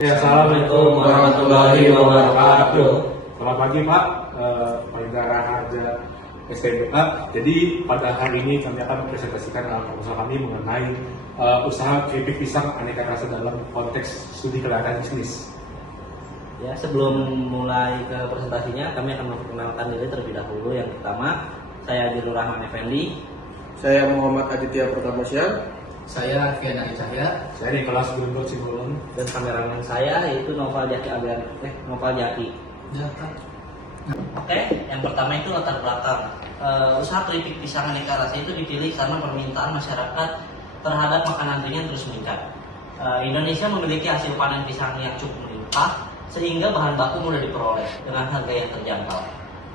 Ya, Assalamualaikum warahmatullahi wabarakatuh. Selamat pagi Pak, Penggara Harja STBA. Jadi pada hari ini kami akan mempresentasikan proposal kami mengenai usaha keripik pisang aneka rasa dalam konteks studi kelayakan bisnis. Ya, sebelum mulai ke presentasinya, kami akan memperkenalkan diri terlebih dahulu. Yang pertama, saya Jurul Rahman Effendi. Saya Muhammad Aditya Pratamasyar. Saya Alfian Ali Cahya. Saya di kelas Guntur Simbolon. Dan kameramen saya yaitu Noval Jaki Noval Jaki. Oke, yang pertama itu latar belakang. Usaha keripik pisang aneka rasa itu dipilih karena permintaan masyarakat terhadap makanan ringan terus meningkat. Indonesia memiliki hasil panen pisang yang cukup melimpah, sehingga bahan baku mudah diperoleh dengan harga yang terjangkau.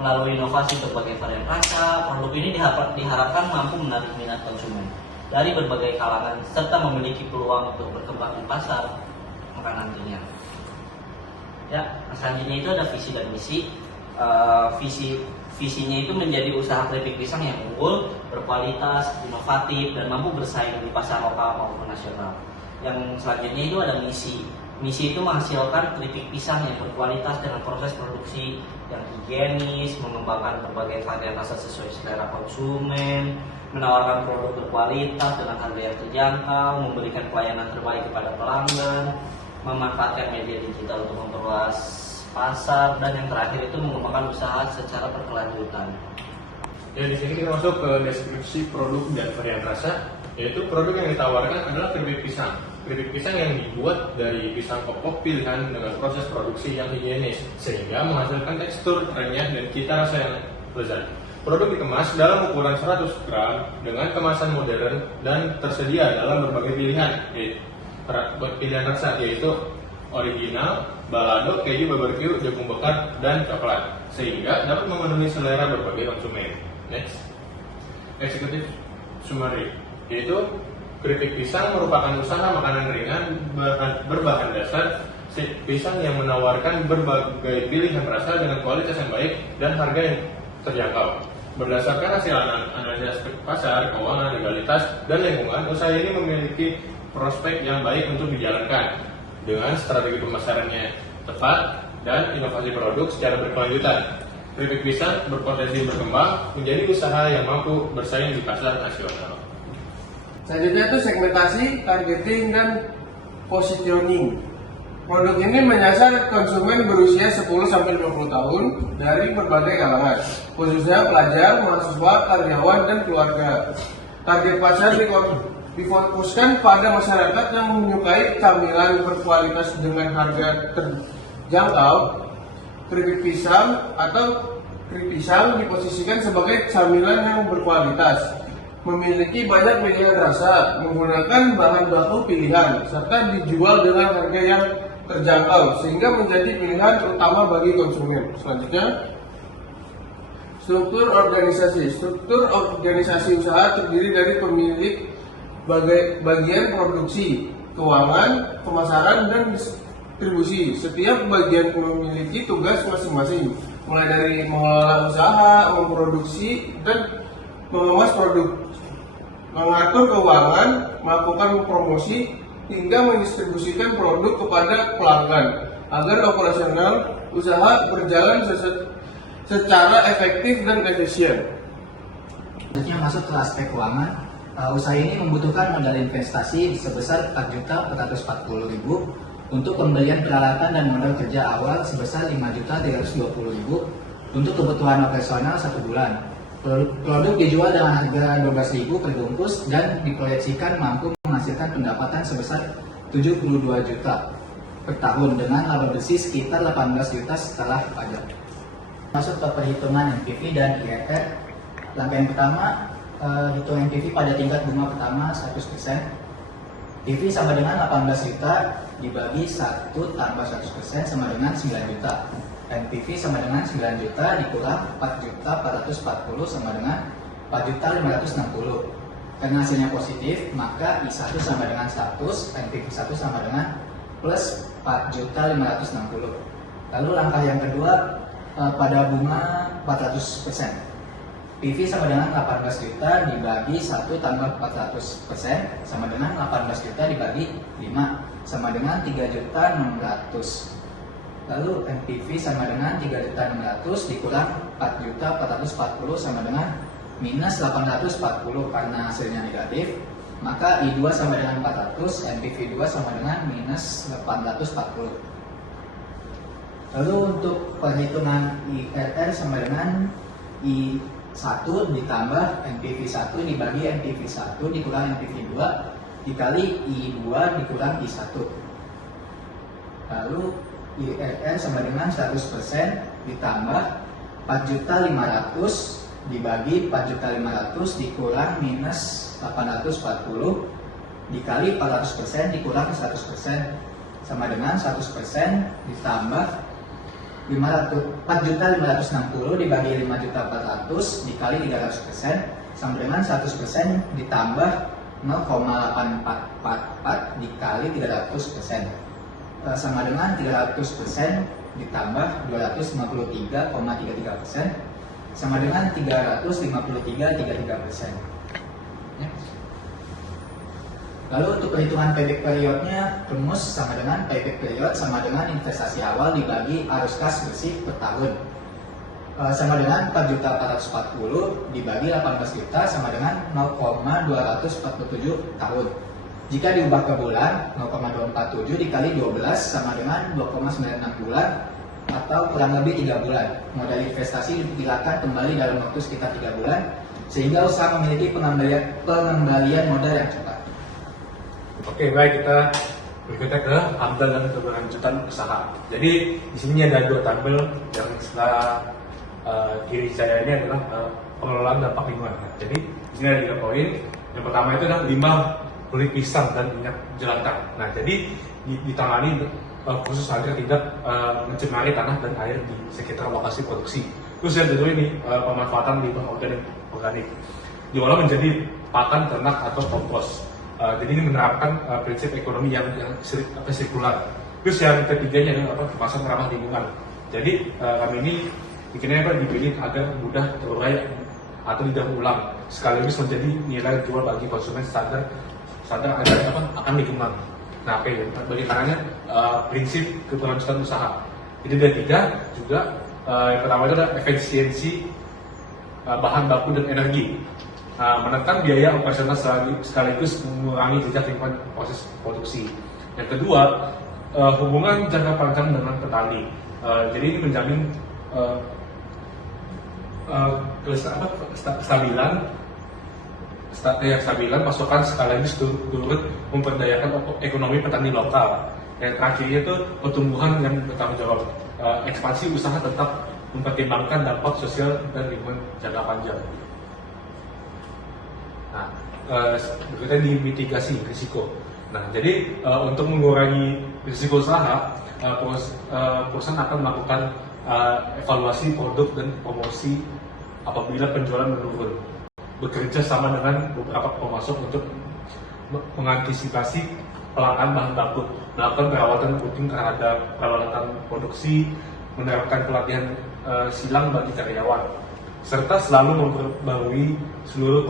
Melalui inovasi berbagai varian rasa, produk ini diharapkan mampu menarik minat konsumen dari berbagai kalangan serta memiliki peluang untuk berkembang di pasar makanan ringan. Ya, selanjutnya itu ada visi dan misi. Visinya itu menjadi usaha keripik pisang yang unggul, berkualitas, inovatif, dan mampu bersaing di pasar lokal maupun nasional. Yang selanjutnya itu ada misi. Misi itu menghasilkan keripik pisang yang berkualitas dengan proses produksi yang higienis, mengembangkan berbagai varian rasa sesuai selera konsumen, menawarkan produk berkualitas dengan harga yang terjangkau, memberikan pelayanan terbaik kepada pelanggan, memanfaatkan media digital untuk memperluas pasar, dan yang terakhir itu mengembangkan usaha secara berkelanjutan. Ya, di sini kita masuk ke deskripsi produk dan varian rasa, yaitu produk yang ditawarkan adalah keripik pisang. Keripik pisang yang dibuat dari pisang kopok pilihan dengan proses produksi yang higienis, sehingga menghasilkan tekstur, renyah, dan cita rasa yang lezat. Produk dikemas dalam ukuran 100 gram dengan kemasan modern dan tersedia dalam berbagai pilihan rasa, yaitu original, balado, keju barbecue, jagung bakar, dan coklat, sehingga dapat memenuhi selera berbagai konsumen. Next, executive summary, yaitu keripik pisang merupakan usaha makanan ringan berbahan dasar pisang yang menawarkan berbagai pilihan rasa dengan kualitas yang baik dan harga yang terjangkau. Berdasarkan hasil analisis pasar, keuangan, legalitas, dan lingkungan, usaha ini memiliki prospek yang baik untuk dijalankan dengan strategi pemasarannya tepat dan inovasi produk secara berkelanjutan. Keripik pisang berpotensi berkembang menjadi usaha yang mampu bersaing di pasar nasional. Selanjutnya itu segmentasi, targeting, dan positioning. Produk ini menyasar konsumen berusia 10-20 tahun dari berbagai kalangan, khususnya pelajar, mahasiswa, karyawan, dan keluarga. Target pasar difokuskan pada masyarakat yang menyukai camilan berkualitas dengan harga terjangkau. Keripik pisang atau keripik pisang diposisikan sebagai camilan yang berkualitas, memiliki banyak pilihan rasa, menggunakan bahan baku pilihan, serta dijual dengan harga yang terjangkau, sehingga menjadi pilihan utama bagi konsumen. Selanjutnya, struktur organisasi. Struktur organisasi usaha terdiri dari pemilik bagian produksi, keuangan, pemasaran, dan distribusi. Setiap bagian memiliki tugas masing-masing, mulai dari mengelola usaha, memproduksi, dan mengemas produk, mengatur keuangan, melakukan promosi, hingga mendistribusikan produk kepada pelanggan agar operasional usaha berjalan secara efektif dan efisien. Selanjutnya masuk ke aspek keuangan. Usaha ini membutuhkan modal investasi sebesar Rp4.440.000 untuk pembelian peralatan dan modal kerja awal sebesar Rp5.320.000 untuk kebutuhan operasional 1 bulan. Produk dijual dengan harga Rp12.000 per bungkus dan diproyeksikan mampu menghasilkan pendapatan sebesar Rp72 juta per tahun dengan laba bersih sekitar Rp18 juta setelah pajak. Masuk ke perhitungan NPV dan IRR. Langkah yang pertama, hitung NPV pada tingkat bunga pertama 100%. PV sama dengan 18 juta dibagi 1 tambah 100% sama dengan 9 juta. NPV sama dengan 9 juta dikurang 4.440 sama dengan 4.560. Karena hasilnya positif, maka I1 sama dengan 100, NPV 1 sama dengan plus 4.560. Lalu langkah yang kedua, pada bunga 400%. PV sama dengan 18 juta dibagi 1 tambah 400% sama dengan 18 juta dibagi 5. sama dengan 3.600.000. Lalu NPV sama dengan 3.600.000 dikurang 4.440.000 sama dengan minus 840 karena hasilnya negatif. Maka I2 sama dengan 400, NPV 2 sama dengan minus 840. Lalu untuk perhitungan IRR sama dengan I1 ditambah NPV 1 dibagi NPV 1 dikurang NPV 2 dikali I2 dikurang I1. Lalu IRR sama dengan 100% ditambah 4.500.000 dibagi 4.500.000 dikurang minus 840 dikali 400% dikurang 100% sama dengan 100% ditambah 4.560 dibagi 5.400.000 dikali 300% sama dengan 100% ditambah 0,844 dikali 300% sama dengan 300% ditambah 253,33% sama dengan 353,33%. Ya. Lalu untuk perhitungan payback periodnya, rumus sama dengan payback period sama dengan investasi awal dibagi arus kas bersih per tahun. Sama dengan 4.440 dibagi 18 juta sama dengan 0,247 tahun. Jika diubah ke bulan, 0,247 dikali 12 sama dengan 2,96 bulan atau kurang lebih 3 bulan. Modal investasi diperkirakan kembali dalam waktu sekitar 3 bulan sehingga usaha memiliki pengembalian modal yang cepat. Oke, baik, kita berikutnya ke amdal dan keberlanjutan usaha. Jadi di sini ada 2 tabel yang sebelah kiri saya ini adalah pengelolaan dampak lingkungan. Nah, jadi di sini ada 3 poin. Yang pertama itu adalah limbah kulit pisang dan minyak jelantah. Nah, jadi ditangani khusus agar tidak mencemari tanah dan air di sekitar lokasi produksi. Terus yang kedua ini pemanfaatan limbah organik diolah menjadi pakan ternak atau kompos. Jadi ini menerapkan prinsip ekonomi yang sirkular. Terus yang ketiganya adalah kemasan ramah lingkungan. Jadi kami ini bikinnya dipilih agar mudah terurai atau didaur ulang, sekaligus menjadi nilai jual bagi konsumen standar akan lingkungan. Nah, bagi karenanya prinsip keberlanjutan usaha. Jadi ada 3 juga. Yang pertama itu adalah efisiensi bahan baku dan energi. Menekan biaya operasional sekaligus mengurangi jejak lingkungan proses produksi. Yang kedua, hubungan jangka panjang dengan petani. Jadi ini menjamin kestabilan pasokan sekaligus turut memperdayakan ekonomi petani lokal. Yang terakhirnya itu pertumbuhan yang bertanggung jawab. Ekspansi usaha tetap mempertimbangkan dampak sosial dan lingkungan jangka panjang. Nah, berikutnya di mitigasi risiko. Nah, jadi untuk mengurangi risiko usaha, perusahaan akan melakukan evaluasi produk dan promosi apabila penjualan menurun. Bekerja sama dengan beberapa pemasok untuk mengantisipasi kelangkaan bahan baku, melakukan perawatan rutin terhadap peralatan produksi, menerapkan pelatihan silang bagi karyawan, serta selalu memperbarui seluruh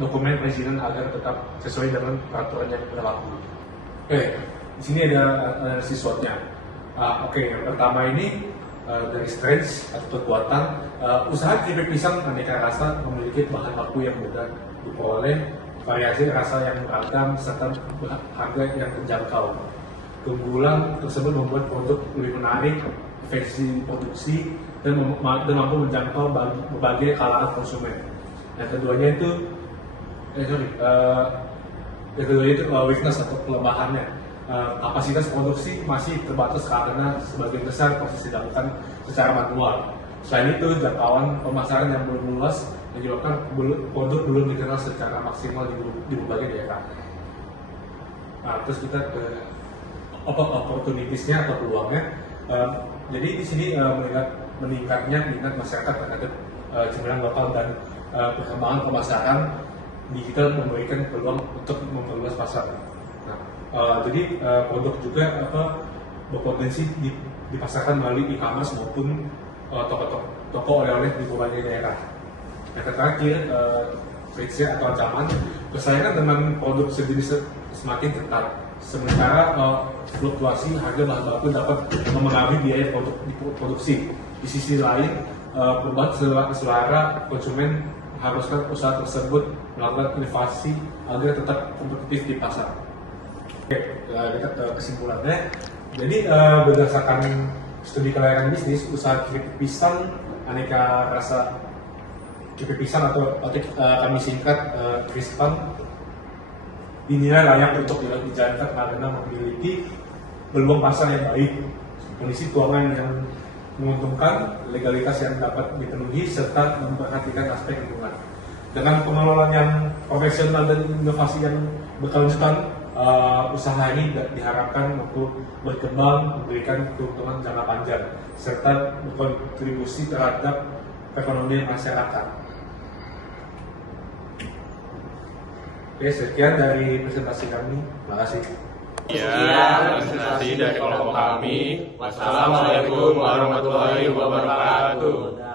dokumen perizinan agar tetap sesuai dengan peraturan yang berlaku. Oke, di sini ada siswanya. Yang pertama ini dari strength atau kekuatan, usaha keripik pisang aneka rasa memiliki bahan baku yang mudah diperoleh, variasi rasa yang beragam, serta harga yang terjangkau. Keunggulan tersebut membuat produk lebih menarik, efisiensi produksi, dan mampu menjangkau berbagai kalangan konsumen. Yang keduanya itu weakness atau kelemahannya. Kapasitas produksi masih terbatas karena sebagian besar proses dilakukan secara manual. Selain itu, jangkauan pemasaran yang belum luas menyebabkan produk belum dikenal secara maksimal di berbagai daerah. Nah, terus kita ke opportunities-nya atau peluangnya. Jadi di sini meningkatnya minat masyarakat terhadap cemilan lokal dan perkembangan pemasaran digital memberikan peluang untuk memperluas pasar. Nah, jadi produk juga berpotensi dipasarkan melalui e-commerce maupun toko oleh-oleh di berbagai daerah. Yang terakhir, friksi atau ancaman, persaingan dengan produk sejenis semakin ketat. sementara fluktuasi harga bahan baku dapat memengaruhi biaya produksi. Di sisi lain, perubahan selera konsumen mengharuskan usaha tersebut melakukan inovasi agar tetap kompetitif di pasar. Oke, kita ke kesimpulannya. Jadi berdasarkan studi kelayakan bisnis, usaha keripik pisang aneka rasa keripik pisang atau kami singkat Krispan dinilai layak untuk dijalankan karena memiliki peluang pasar yang baik, kondisi keuangan yang menguntungkan, legalitas yang dapat dipenuhi, serta memperhatikan aspek lingkungan. Dengan pengelolaan yang profesional dan inovasi yang berkelanjutan, usaha ini diharapkan untuk berkembang, memberikan keuntungan jangka panjang, serta berkontribusi terhadap perekonomian masyarakat. Oke, sekian dari presentasi kami. Terima kasih. Ya, presentasi dari kelompok kami. Wassalamualaikum warahmatullahi wabarakatuh.